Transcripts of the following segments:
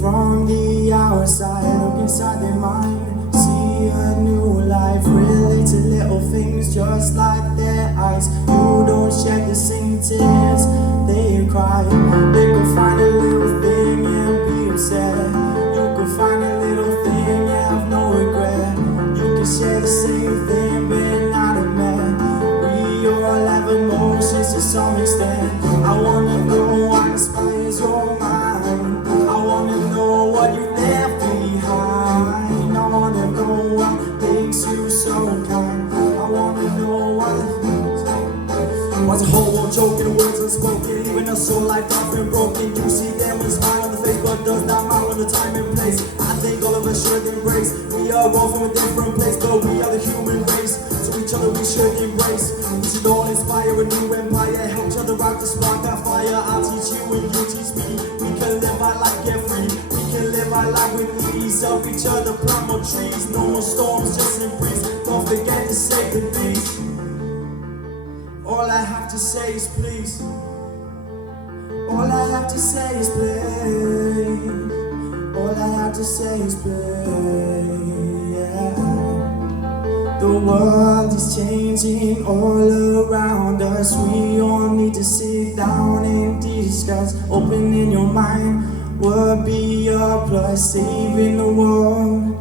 from the outside, look inside their mind, see a new life, relate to little things just like their eyes. You don't shed the same tears they cry. They can find a little thing and be upset. You can find a little thing and have no regret. You can share the same thing but not a man. We all have emotions to some extent. I wanna know what inspires your mind. I wanna know what you left behind. I wanna know what makes you so kind. I wanna know what was a whole world joking, words unspoken, leaving us so like I've been broken. You see them with a smile on the face, but does not matter the time and place. I think all of us should embrace. We are all from a different place, but we are the human race. So each other we should embrace. We should all inspire a new empire, help each other out to spark our fire. I'll teach you and you teach me. We can live our life carefree. We can live our life with ease. Help each other plant more trees. No more storms, just in breeze. Don't forget to save the bees. All I have to say is please. All I have to say is please. All I have to say is please. Yeah. The world is changing all around us. We all need to sit down and discuss. Opening your mind would be a plus. Saving the world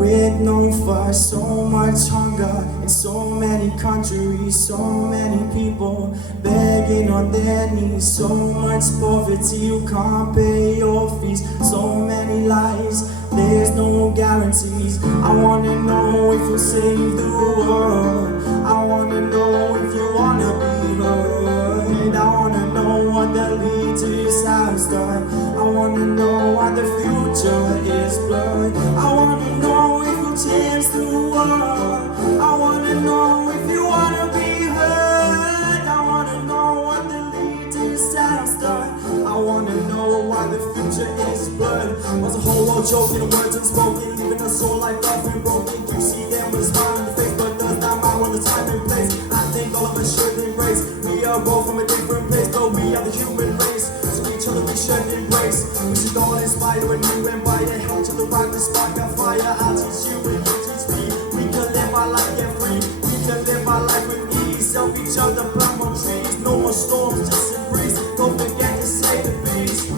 with no fuss. So much hunger in so many countries, so many people begging on their knees. So much poverty, you can't pay your fees. So many lies, there's no guarantees. I wanna know if you'll save the world. I wanna know if you wanna be heard. I wanna know what the leaders have done. I wanna know why the future is blurred. I wanna know if you'll change the world. I wanna know if you wanna be heard. I wanna know what the leaders have done. I wanna know why the future is blurred. Was a whole world joking, words unspoken, leaving us all like love and broken. You see them with a smile on the face, but does not matter on the time and place. I think all of us should embrace. We are all from a different place, but we are the human race. So each other we should embrace. We should all inspire a new empire, help each other rock the spark our fire. I'll teach you and you teach me. We can live our life carefree. We can live our life with ease. Help each other plant more trees. No more storms, just a breeze. Don't forget to save the bees.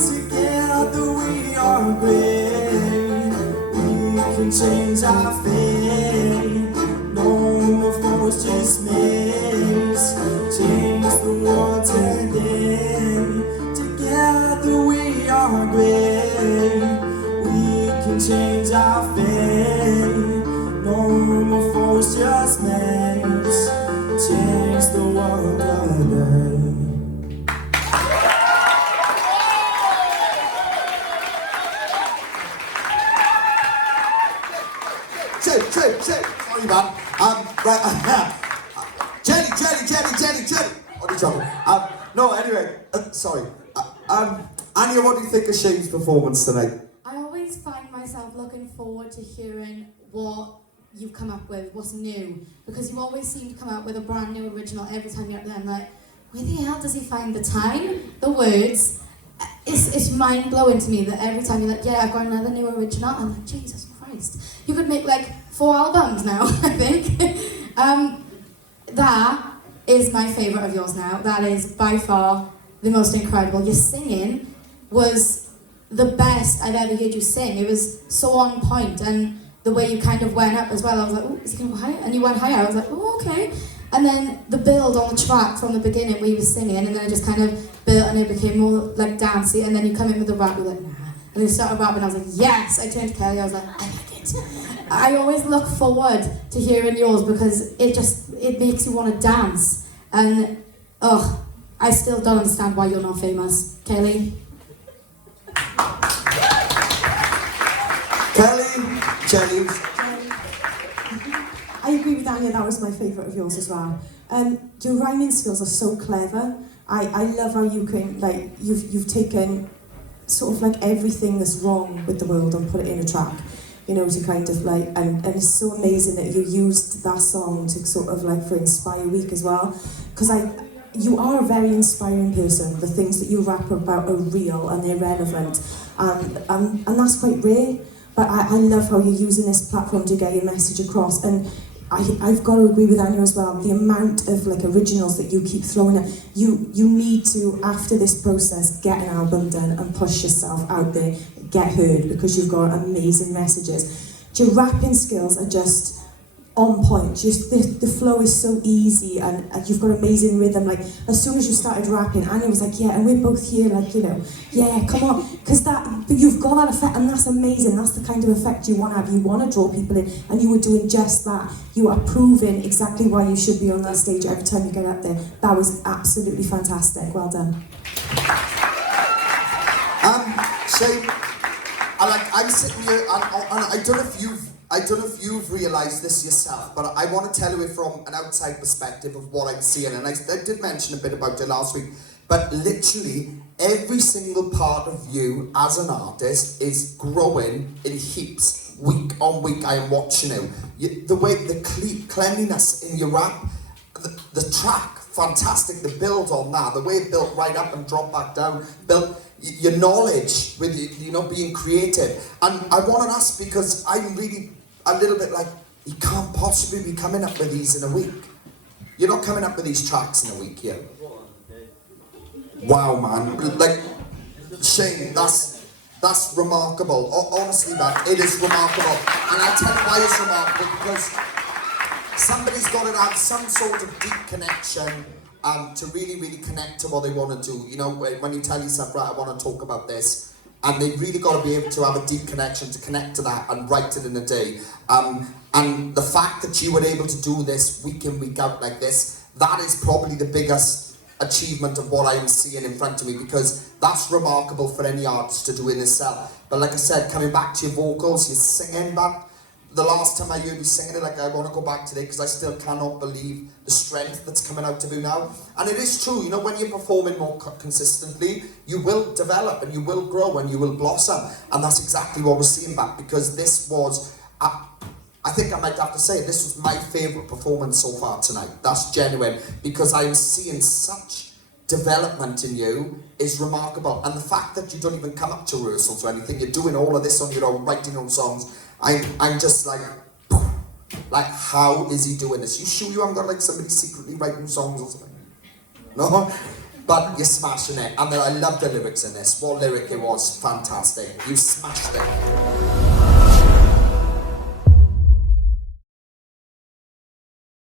Together we are great. We can change our fate. No more force, just maze. Change the world today. Together we are great. We can change our fate. No more force, just maze. Change the world today. Shit. Sorry, man. Right. Jenny. What are you talking? No, anyway. Sorry. Anya, what do you think of Shane's performance tonight? I always find myself looking forward to hearing what you've come up with, what's new, because you always seem to come out with a brand new original every time you're up there. I'm like, where the hell does he find the time, the words? It's mind-blowing to me that every time you're like, yeah, I've got another new original. I'm like, Jesus Christ. You could make like 4 albums now, I think. That is my favourite of yours now. That is by far the most incredible. Your singing was the best I've ever heard you sing. It was so on point, and the way you kind of went up as well, I was like, oh, is he going to go higher? And you went higher. I was like, oh, okay. And then the build on the track from the beginning where you were singing, and then it just kind of built and it became more like dancey, and then you come in with the rap, you're like, nah. And then you started rapping, I was like, yes! I turned to Kelly, I was like, I like it. I always look forward to hearing yours because it makes you want to dance. And, I still don't understand why you're not famous. Kelly? Jenny. I agree with Anya, that was my favourite of yours as well. Your rhyming skills are so clever. I love how you can, like, you've taken sort of like everything that's wrong with the world and put it in a track, you know, to kind of like, and it's so amazing that you used that song to sort of like for Inspire Week as well, because you are a very inspiring person. The things that you rap about are real and they're relevant, and that's quite rare. But I love how you're using this platform to get your message across. And I've got to agree with Anya as well. The amount of like originals that you keep throwing at you need to, after this process, get an album done and push yourself out there, get heard, because you've got amazing messages. Your rapping skills are just on point. Just the flow is so easy, and you've got amazing rhythm. Like as soon as you started rapping, Anya was like, yeah, and we're both here, like, you know, yeah, come on, because but you've got that effect, and that's amazing. That's the kind of effect you want to have. You want to draw people in, and you were doing just that. You are proving exactly why you should be on that stage every time you get up there. That was absolutely fantastic. Well done. Shane, I'm sitting here, and I don't know if you've realised this yourself, but I want to tell you it from an outside perspective of what I'm seeing, and I did mention a bit about it last week, but literally every single part of you as an artist is growing in heaps, week on week. I am watching you. The way, the cleanliness in your rap, the track, fantastic, the build on that, the way it built right up and dropped back down, built your knowledge with, you know, being creative. And I want to ask, because I'm really a little bit like, you can't possibly be coming up with these in a week. You're not coming up with these tracks in a week, yeah? Wow, man. Like, Shane, that's remarkable. Honestly, man, it is remarkable. And I'll tell you why it's remarkable, because somebody's got to have some sort of deep connection to really, really connect to what they want to do. You know, when you tell yourself, right, I want to talk about this, and they've really got to be able to have a deep connection to connect to that and write it in a day. And the fact that you were able to do this week in, week out like this, that is probably the biggest achievement of what I'm seeing in front of me, because that's remarkable for any artist to do in itself. But like I said, coming back to your vocals, your singing, that the last time I heard you singing it, like, I want to go back today, because I still cannot believe the strength that's coming out of you now. And it is true, you know, when you're performing more consistently, you will develop and you will grow and you will blossom. And that's exactly what we're seeing back, because this was, I think I might have to say, this was my favourite performance so far tonight. That's genuine, because I'm seeing such development in you is remarkable. And the fact that you don't even come up to rehearsals or anything, you're doing all of this on your own, writing your own songs, I'm just like, how is he doing this? You sure you haven't got like somebody secretly writing songs or something? No? But you're smashing it. And then I love the lyrics in this. What lyric it was, fantastic. You smashed it.